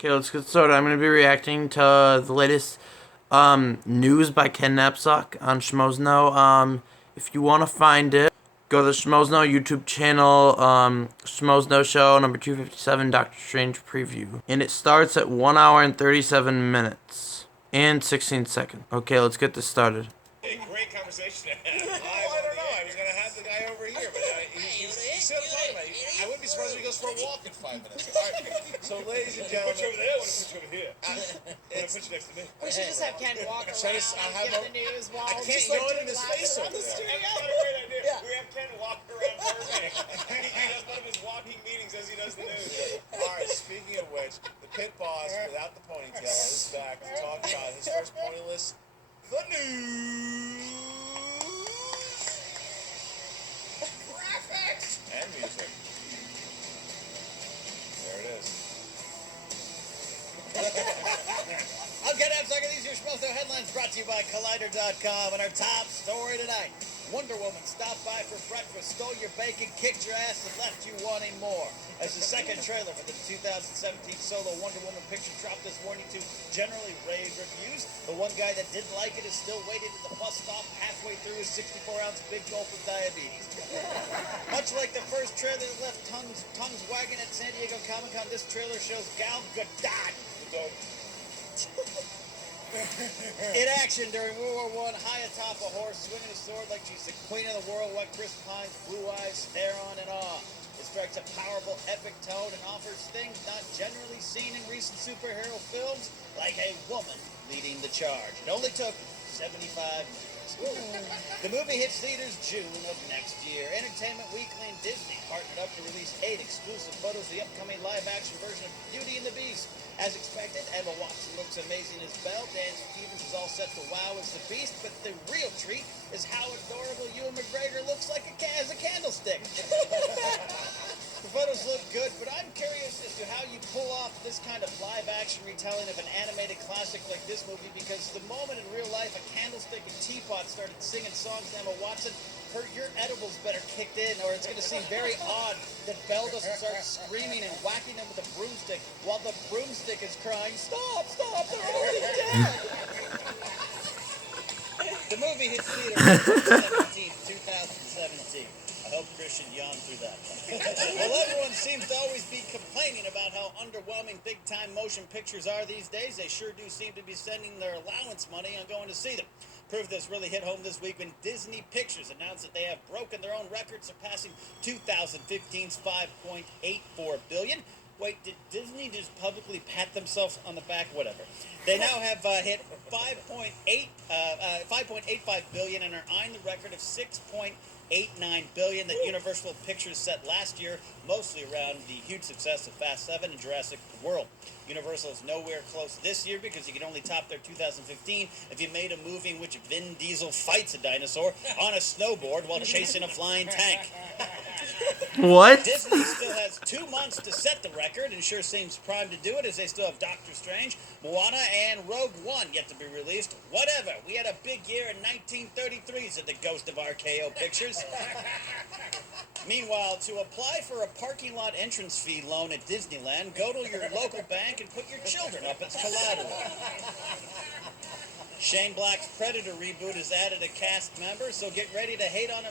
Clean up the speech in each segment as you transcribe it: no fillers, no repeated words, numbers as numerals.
Okay, let's get started. I'm going to be reacting to the latest news by Ken Napzok on Schmoes Know. If you want to find it, go to the Schmoes Know YouTube channel, Schmoes Know Show, number 257, Doctor Strange preview. And it starts at 1 hour and 37 minutes and 16 seconds. Okay, let's get this started. Great conversation to have. Well, I don't know. I was going to have the guy over here, but he's still talking about it. I wouldn't be surprised if he goes for a walk in 5 minutes. All right. So, ladies and gentlemen. Put you over there. I want to put you over here. I want to put you next to me. We should just have Ken walk around, give the news while I can't go in his face over the there. studio. That's not a great idea. Yeah. We have Ken walk around Burbank. He does one of his walking meetings as he does the news. All right, speaking of which, the pit boss without the ponytail is back to talk about his first pointless the news, graphics, and music. There it is. Okay, Napzok, these are your Schmoes Know headlines brought to you by Collider.com. And our top story tonight: Wonder Woman stopped by for breakfast, stole your bacon, kicked your ass, and left you wanting more. As the second trailer for the 2017 solo Wonder Woman picture dropped this morning to generally rave reviews, the one guy that didn't like it is still waiting at the bus stop halfway through his 64-ounce big gulp of diabetes. Much like the first trailer that left tongues wagging at San Diego Comic-Con, this trailer shows Gal Gadot in action during World War I, high atop a horse, swinging a sword like she's the queen of the world, while Chris Pine's blue eyes stare on and on. It strikes a powerful, epic tone and offers things not generally seen in recent superhero films, like a woman leading the charge. It only took 75 minutes. The movie hits theaters June of next year. Entertainment Weekly and Disney partnered up to release 8 exclusive photos of the upcoming live-action version of Beauty and the Beast. As expected, Emma Watson looks amazing as Belle. Dan Stevens is all set to wow as the Beast, but the real treat is how adorable Ewan McGregor looks like as a candlestick. The photos look good, but I'm curious as to how you pull off this kind of live-action retelling of an animated classic like this movie, because the moment in real life a candlestick and teapot started singing songs to Emma Watson, your edibles better kicked in, or it's going to seem very odd that Belle doesn't start screaming and whacking them with a broomstick while the broomstick is crying, "Stop, stop, they're already dead!" The movie hits theaters March 17th, 2017. I hope Christian yawned through that. Well, everyone seems to always be complaining about how underwhelming big-time motion pictures are these days. They sure do seem to be spending their allowance money on going to see them. Proof this really hit home this week when Disney Pictures announced that they have broken their own record, surpassing 2015's $5.84 billion. Wait, did Disney just publicly pat themselves on the back? Whatever. They now have hit 5.85 billion and are eyeing the record of 6.89 billion that Universal Pictures set last year, mostly around the huge success of Fast 7 and Jurassic World. Universal is nowhere close this year because you can only top their 2015 if you made a movie in which Vin Diesel fights a dinosaur on a snowboard while chasing a flying tank. What? Disney still has 2 months to set the record, and sure seems primed to do it, as they still have Doctor Strange, Moana, and Rogue One yet to be released. Whatever. We had a big year in 1933, said the ghost of RKO Pictures. Meanwhile, to apply for a parking lot entrance fee loan at Disneyland, go to your local bank and put your children up as collateral. Shane Black's Predator reboot has added a cast member, so get ready to hate on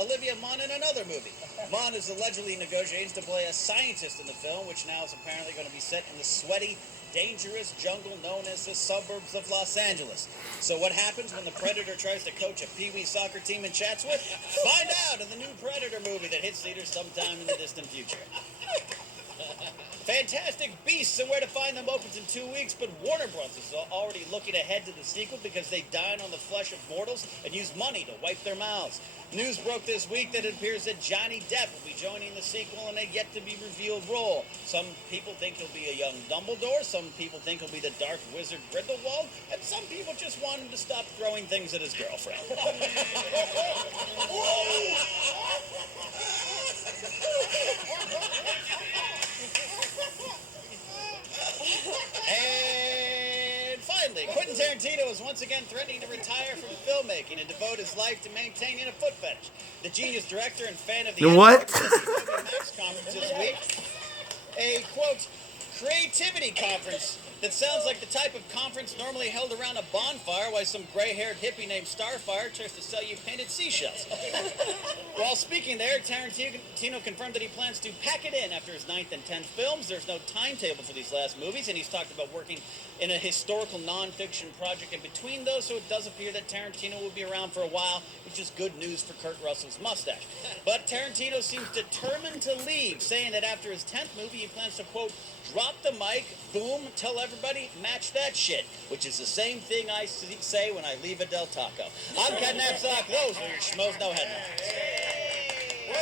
Olivia Munn in another movie. Munn is allegedly negotiating to play a scientist in the film, which now is apparently going to be set in the sweaty, dangerous jungle known as the suburbs of Los Angeles. So what happens when the Predator tries to coach a Pee-wee soccer team in Chatsworth? Find out in the new Predator movie that hits theaters sometime in the distant future. Fantastic Beasts and Where to Find Them opens in 2 weeks, but Warner Bros. Is already looking ahead to the sequel because they dine on the flesh of mortals and use money to wipe their mouths. News broke this week that it appears that Johnny Depp will be joining the sequel in a yet-to-be-revealed role. Some people think he'll be a young Dumbledore, some people think he'll be the dark wizard Grindelwald, and some people just want him to stop throwing things at his girlfriend. And finally, Quentin Tarantino is once again threatening to retire from filmmaking and devote his life to maintaining a foot fetish. The genius director and fan of the What? Max conference this week, a quote creativity conference that sounds like the type of conference normally held around a bonfire while some gray-haired hippie named Starfire tries to sell you painted seashells. While speaking there, Tarantino confirmed that he plans to pack it in after his 9th and 10th films. There's no timetable for these last movies, and he's talked about working in a historical non-fiction project in between those, so it does appear that Tarantino will be around for a while, which is good news for Kurt Russell's mustache. But Tarantino seems determined to leave, saying that after his 10th movie, he plans to, quote, drop the mic, boom, tell everybody, match that shit, which is the same thing I say when I leave a Del Taco. I'm Ken Napzok. Those are your Schmoes Know headlines.